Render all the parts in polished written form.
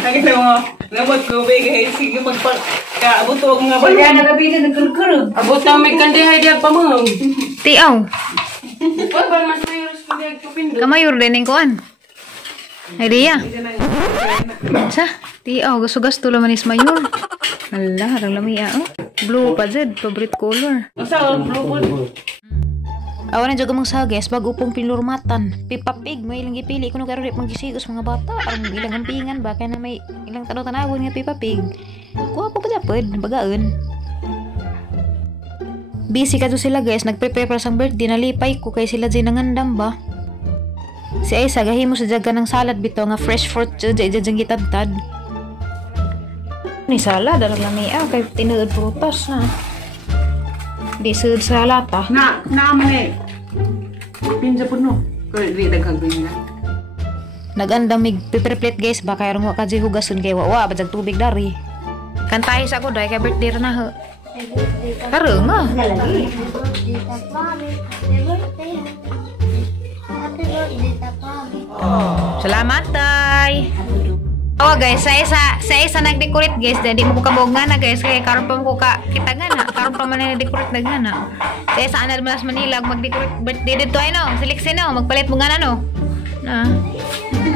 Nakita mo, nabot ko ba kahit sige magpakaabot ko mga ba? Kaya nagabili ng kurkur. Abot na may kandihay diya pa mo. Tiaw. Wala ba mas mayroon sa kandihay ko pindo? Kamayor din yung kuan. Idea. Sa, tiaw. Gasto-gasto laman is mayor. Hala, harang lamia. Oh. Blue pa dyan. Favorite color. Asa, blue po. Awan na dyan mong sages. Bago pong pilurmatan. Pipapig. May ilang ipili. Kung nagkaroon magsisigos mga bata. Parang ilang ampingan ba? Kaya na may ilang tanaw-tanawon nga pipapig. Kuha pa pa dapad. Bagaan. Busy ka to sila guys. Nag-prepare para sa birthday. Nalipay ko kay sila dyan nangandam ba? Si Aisa gahimo sa jaga ng salad bito nga fresh fruit dyan gitadtad. Ni salad darang lamia kay tinuod prutas na. Di sud sa lata. Na man eh. Pinja po no. Kaya di daghang pinja. Nagandamig paper plate guys baka arong wa ka hugason kay wa bajag tubig dari. Kantahi sa ko dai kay birthday na ho. Kareng ah. Salamat tay. Oh guys, sa isa nag-decorate guys, di mo ko kabog nga na guys, kaya karon pa mo ko kita nga na, karon pa man na-decorate na nga na. Sa isa anal malas Manila, mag-decorate birthday dito ay no, siliksi no, magpalit mo nga na no. Na.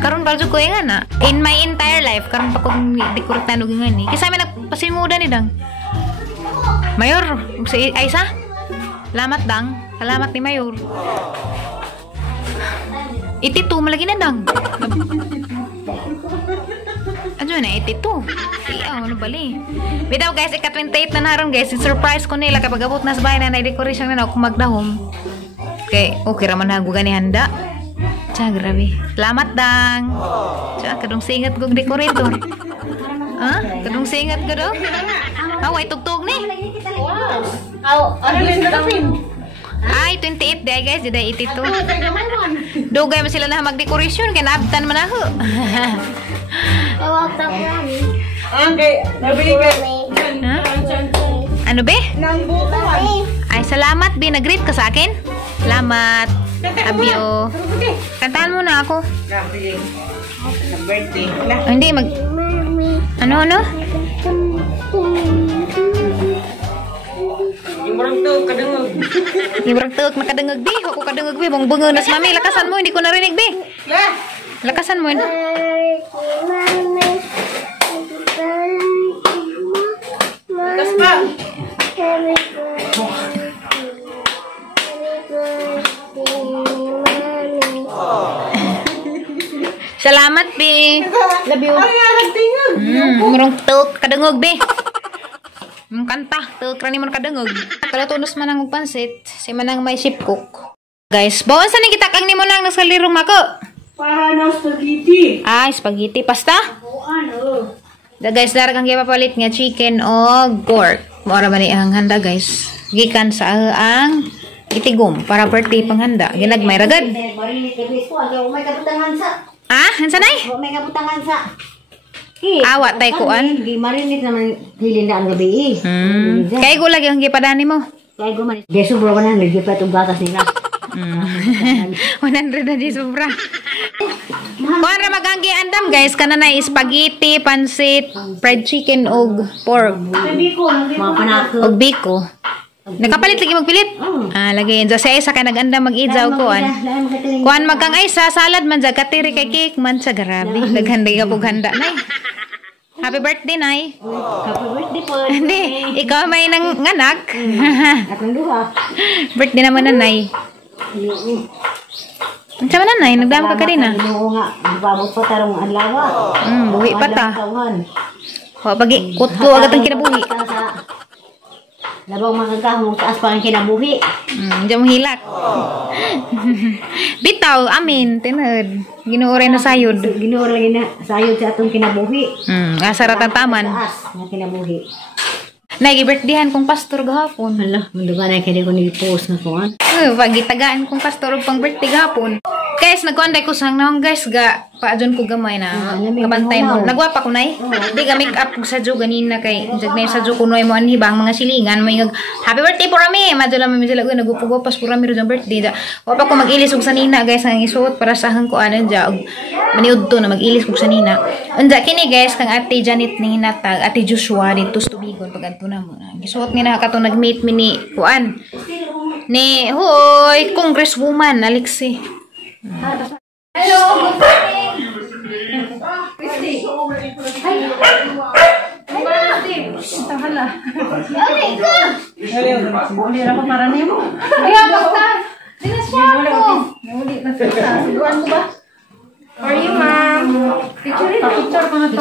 Karon ba ko nga na. In my entire life, karon pa ko decorate na nga ni. Kasi may nagpasimuda ni dang. Mayor, si Aisa. Salamat dang. Salamat ni Mayor. Iti-2 malagi na dang. Ano na iti-2? Iya, ano bali? Bitaw guys, ika-28 na naroon guys. Surprise ko nila kapag abot na sa bahay na na-decoration na kung magdahom. Okay raman na guga ni handa. Tsa, grabe. Salamat dang. Tsa, kadong singat kong decorator. Ha? Kadong singat ko do? Away, tugtog ni. Wow. Ano rin na kapin? Ay, 28 day guys, di 82. Dugay mo sila na mag-decoration, kaya naabtan man ako. Okay, nabili ka. Ano be? Nang butuan. Ay, salamat be, nag-greet ka sa akin. Salamat. Abyo. Kantahan mo na ako. Nabili. Birthday. Oh, hindi, Ano? Imurang to, kadungog. Ibrang tuwag na kadungog be. Ako kadungog be. Bong nas mami. Lakasan mo. Hindi ko narinig be. Lakasan mo. Lakas pa. Salamat be. Love you. Ay, nagtingog. Murong tuwag kadungog be. Kanta, tukrani mo kadungog. Kalatunos man ang pansit, si manang may ship cook. Guys, bawan sa kita kang nimo nang nasalirong ako. Para na spaghetti. Ay, spaghetti pasta. Ano? Da guys, darang gipapalit nga chicken o pork. Mora man ang handa guys. Gikan sa ang itigom para birthday panghanda. Ginagmay ragad. May kabutangan sa. Ah, hansa nay? May kabutangan sa. Awa tay kuan. Di marinig naman hilin na ang gabi Kay ko lagi ang gipadani mo. Kaya gumanin. Deso bro ka na, lagi pa itong gatas nila. 100 na di sobra. Kuan ra maganggi andam guys, kana na spaghetti, pansit, fried chicken og pork. Mga panako. Og biko. Nakapalit lagi magpilit. Lagi sa isa kay naganda mag-idzaw kuan. Kuan magkang ay sa salad man sa katiri kay cake man sa grabe. Naghanda ka pug handa nay. Happy birthday nay. Happy birthday po. Hindi, ikaw may nanganak. Atong duha. Birthday naman na nay. Ang sama na nay, nagdam ka rin ah. Oo nga, babot pa tarong adlaw. Buhi pa ta. Wa pagi kutlo agad ang kinabuhi. Labang magagahong taas pa ang kinabuhi. Diyan mo hilak. Bitaw, amin, tinad. Ginuore na sayod. Ginuore lagi na sayod sa atong kinabuhi. Asarat ang taman. Taas ng kinabuhi. Nag-birthdayhan kong pastor gahapon. Hala, mundugan na kaya ko ni-post na kuhan. Pagitagaan kong pastor pang birthday gahapon. Guys, nagkuanday ko sang naong guys ga paadyon ko gamay na kabantay mo. Nagwapa ko nay. Di ga make up ko sa jo ganina kay jagnay sa jo kunoy mo anhi bang mga silingan may happy birthday po rami. Madyo lang mi sila ko nagupugopas po rami ro birthday da. Wapa ko mag-ilis og sanina guys ang isuot para sa hang ko anan ja og maniud to na mag-ilis og sanina. Unda kini guys kang Ate Janet ni hinatag Ate Joshua dito Tubigon pag adto na mo. Gisuot ni na katong nag-meet mi ni kuan. Ni hoy Congresswoman Alexi. Hello, good morning. Christy. Hi. Tahala. Okay, good. Hindi na pa marami mo. Kaya basta. Dinasya ko. Nauli na sa duan mo ba? Are you, ma'am? Picture ko na ito.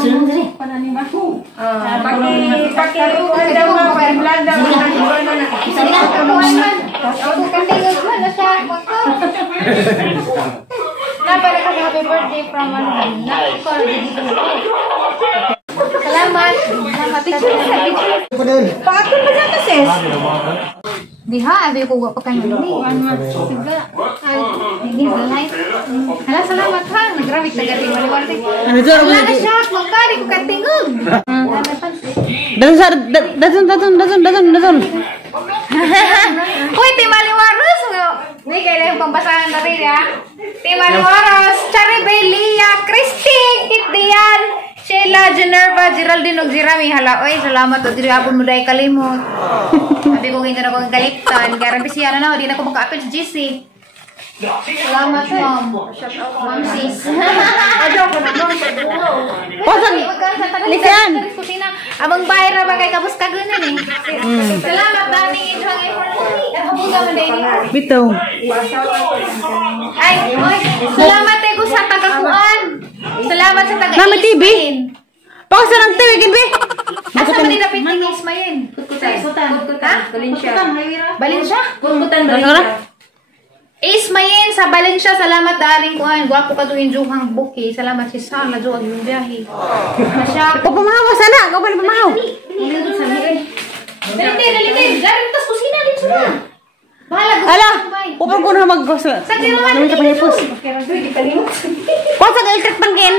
Panani ba? Paki daw nga pa vlog daw na. Isa na ka man. Ako kasi gagawin na siya. Napala kasi happy birthday from Manhattan. Nakikol dito. Salamat. Salamat ka. Pakatun ba siya sis? Diha, abi ko pa kayo ni. Sige. Hindi balay. Hala, salamat ha. Nagrabik na gating maliwarte. Wala na siya. Magkari ko katingog. Dazon. Uy, Timaliwaros. May kaya yung pambasahan na rin ha. Timaliwaros. Charibelia. Christine. Kitdian. Sheila, Generva, Geraldine, og Jeremy. Hala, oy, salamat. O, diri hapon mo dahil kalimot. Sabi ko ngayon ako galiptan. Garanti siya na di na ako maka-apit sa GC. Salamat, ma'am. Ma'am, sis. Lisan. Abang bayar na ba kay kabus kagunan eh. Salamat, dami. Ijuhang effort ko. Habuga mo din. Bitaw. Ay, oy. Salamat ko sa tagakuan. Salamat sa taga Mama TV. Pausa ng TV, Gimbe. Asa ba nila piting Ismayin? Kutkutan. Balinsya? Kutkutan, Balinsya. Ismayin sa Balinsya, salamat daring kuan. Gwapo ka doon juhang buki. Salamat si Sana, juhang yung biyahe. Masya. Ikaw pumahaw sana. Ikaw pa na pumahaw. Dali. Garing tas kusina dito na. Bahala, gusto Ala, ko ba? upang ko na mag-gusto. Sagli naman. Namin sa panipos. Pausa ka iltrik pangkin.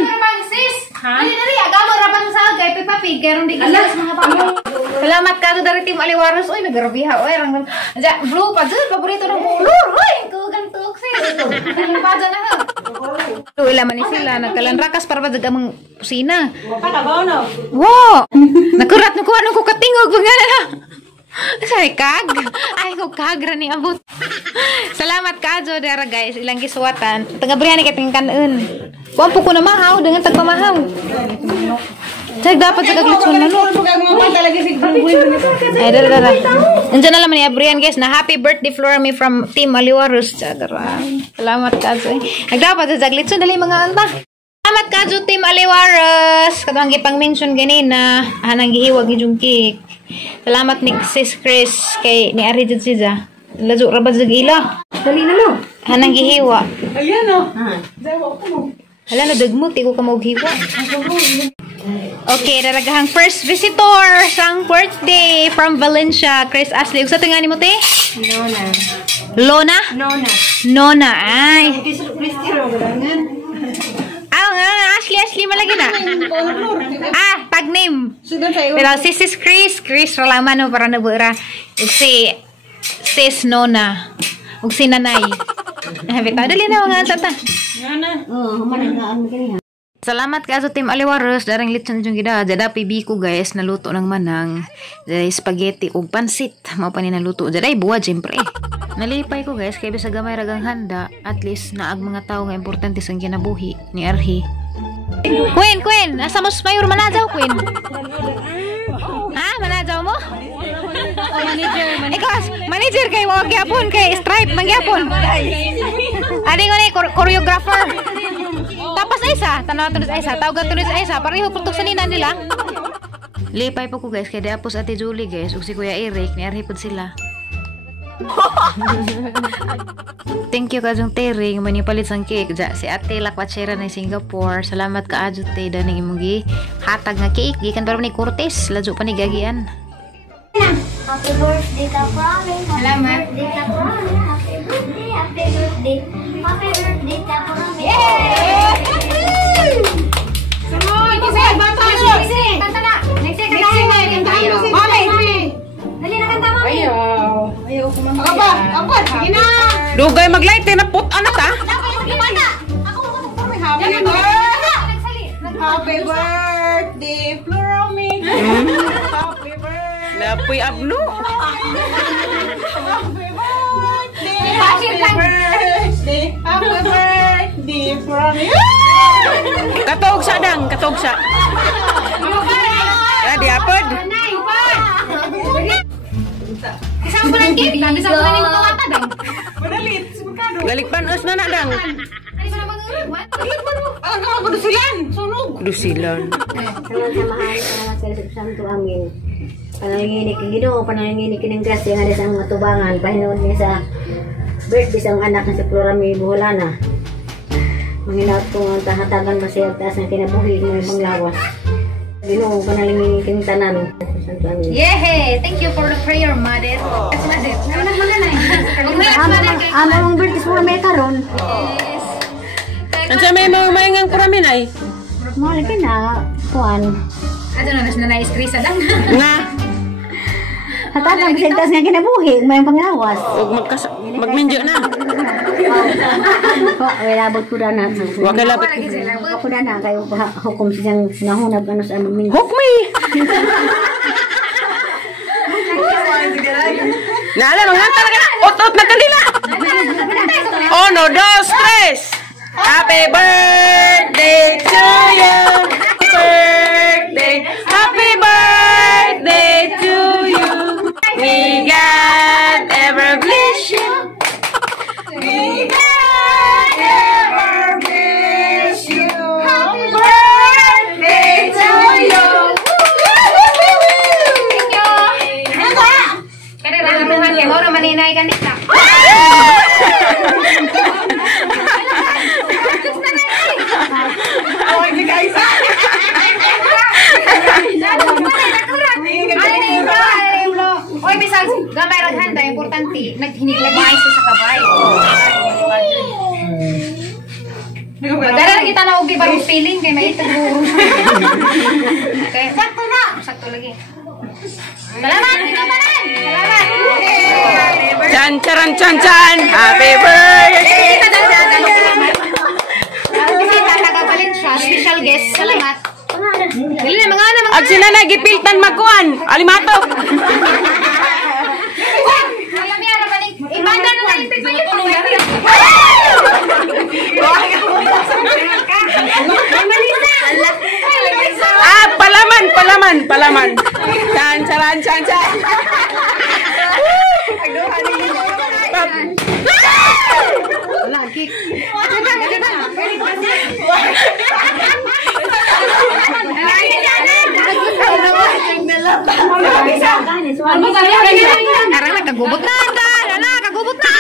Sis. Dali. Agamo rabang sa kay Peppa Pig. Kaya di ilas mga pamo. Salamat ka to dari Tim Aliwaros. Uy, nagarabiha. Uy, rang blue pa dyan. Paborito ng bulur. Uy, kugantok sis. Ano pa dyan na ha? Ilaman ni sila. Nagkalanrakas para ba dagamang kusina. Wow! Nakurat na kuha nung kukatingog. Pagana na. Sorry, kag. Ay, ko kag rani abot. Salamat ka, Jo, dara guys. Ilang gisuwatan. Tagabrihan ni kating kanon. Kuwan po ko na mahaw. Dengan tagpamahaw. Sag dapat sa kaglutson na no. Ay, dara. Nandiyan na lang ni Abrian guys na happy birthday Florami from Team Aliwaros. Dara. Salamat ka, Jo. Nagdapat sa kaglutson. Dali mga anta. Salamat ka, Jo, Team Aliwaros. Katong gipang mention ganina. Hanang gihiwag ni Jungkik. Salamat ni Sis Chris kay ni Ari jud siya. Lajo ra ba sa ila? Dali na mo. Hanang gihiwa. Ayan o. Hala na dagmo ti ko ka maghiwa. Okay, daragahang first visitor sang birthday from Valencia, Chris Ashley. Ug sa tingani mo te? Lona. Nona. Ay. Ashley malagi na. Tag name. Pero si Sis Chris Ralaman no para nabura. Ug si Sis Nona. Ug si Nanay. Bitaw dali na mga tata. Managaan mo kaniya. Salamat ka sa Team Aliwaros. Darang litson yung gida. Jada pibi ko guys. Naluto ng manang. Jada spaghetti ug pansit. Mao pa ni naluto. Jada buwa siyempre. Nalipay ko guys. Kaya sa gamay ragang handa. At least naag mga tao nga importante sa kinabuhi ni Arhi. Queen. Asa mas mayor manajaw, Queen? Ha? Manajaw mo? Ikaw, manager kay wag gyapon kay stripe mangyapon. Adi ko ni choreographer. Tapos Aisa, tanaw tulis Aisa, tawag tulis Aisa, pareho putok sa nina nila. Lipay po ko guys kay Diapos Ate Julie guys, ug si Kuya Eric ni arhipod sila. Thank you kajong Terry manipalit sang cake ja si Ate Lakwachera na Singapore. Salamat ka adyo te daning imong gi hatag nga cake gikan para ni Cortez lajo pa ni gagian. Happy birthday ka, Promise. Salamat. Happy birthday. Happy birthday, Kaporami. Sunod, kasi bata. Kanta na. Next year, Dali na kanta mo. Ayaw kumanta. Abot, sige na. Dugay mag-light, tinapot, anak ha? Happy birthday, Florami. Happy birthday. Napoy ablo. Happy birthday. Happy birthday, Florami. Katog sa dang, katog sa. Di apod. Kasama ko lang cake. Kasama ko lang yung kawata dong. Madalit, galik panos na dang. Ay, wala bang ulit? Ang mga kudusilan, sunog. Kudusilan. Samahan sa Santo Amin. Pananginginig ng Ginoo, pananginginig ng grasya nga sa mga tubangan, pahinuon niya sa birthday sa anak na si Florami Buholana. Manginawat kong ang tahatagan masaya taas ng kinabuhi ng ibang lawas. Ginoo, pananginginig ng tanan sa Santo Amin. Yehey! Thank you for the prayer, Mother. Yes, Mother. Amo mong birthday sa Florami karon. Yes. Ang sa may mga mayangang kuramin ay? Mali ka na, kuan. Ano na, na-stress lang. Nga. Hatagan masaya taas ng kinabuhi, may panglawas. Huwag magmindyo na. Wala abot ko na na. Huwag ka lapit. Ako na kayo hukom siyang sinahunag ano sa amin. Hukmi! Naalala nga talaga na. Ot-ot na kanila. 1, 2, 3. Happy birthday to you. Happy birthday. Happy birthday to you. May God ever bless you. May God ever bless you. Happy birthday to you. Thank you. Kaya ragaruhan kayo, oro maninay ka nila. Oh, hindi guys. Oy, bisag gamay ra handa importante naghiniglag maayos sa kabay. Madara kita na ugi barong feeling kay may itaguro. Okay, sakto na. Sakto lagi. Salamat, kinabalan. Salamat. Chan charan chan chan. Happy birthday. Kita nagapalit siya, special guest. Salamat. Dili na mga na Ag sila na gipiltan magkuan. Alimato. Ibanda na lang yung Ah, palaman. Chan charan chan chan. lagi. Arang nagkagubot na. Kagubot na.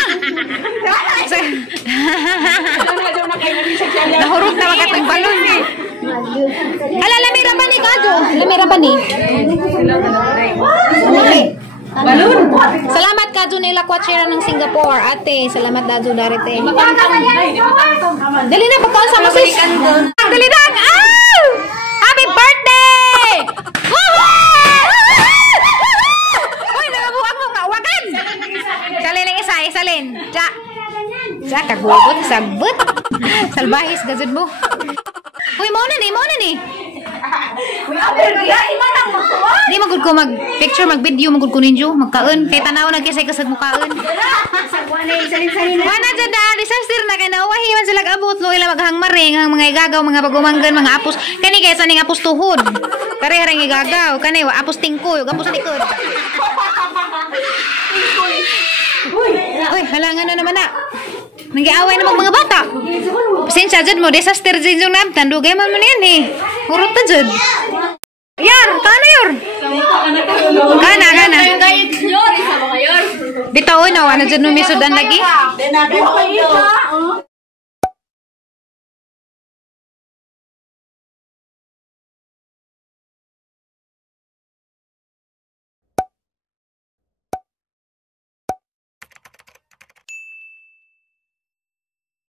Nahurot na makatang balon eh. Ala, lamira ba ni Kajo? Lamira ba ni? Balon. Salamat Kajo nila kwatsira ng Singapore. Ate, salamat Dajo darite. Dali na, pagkaon sa musis. Dali na. Happy birthday! Uy, nagabuang mo nga. Wagan! Salin ang isa, isalin. Sa kagubot, sagbot. Salbahis, gazod mo. Uy, mauna ni. Di magud ko mag-picture, mag-video, magud ko ninyo. Magkaon. Kaya tanaw na kisay kasag mukaon. Wala dyan na. Disaster na kayo na. Wahiman sila kabot. Lo ila maghang maring. Ang mga igagaw, mga bagumanggan, mga apos. Kani kaya sa ning apos tuhod. Kare-harang igagaw. Kani wa apos tingkoy. Apos sa likod. Uy, halangan na naman na. Nag-iaway na mga bata. Pasensya dyan mo, disaster dyan yung nabtan. Dugay man mo na yan eh. Urot na dyan. Yar, kana yor. Kana. Bitaw na, wala dyan numisodan lagi.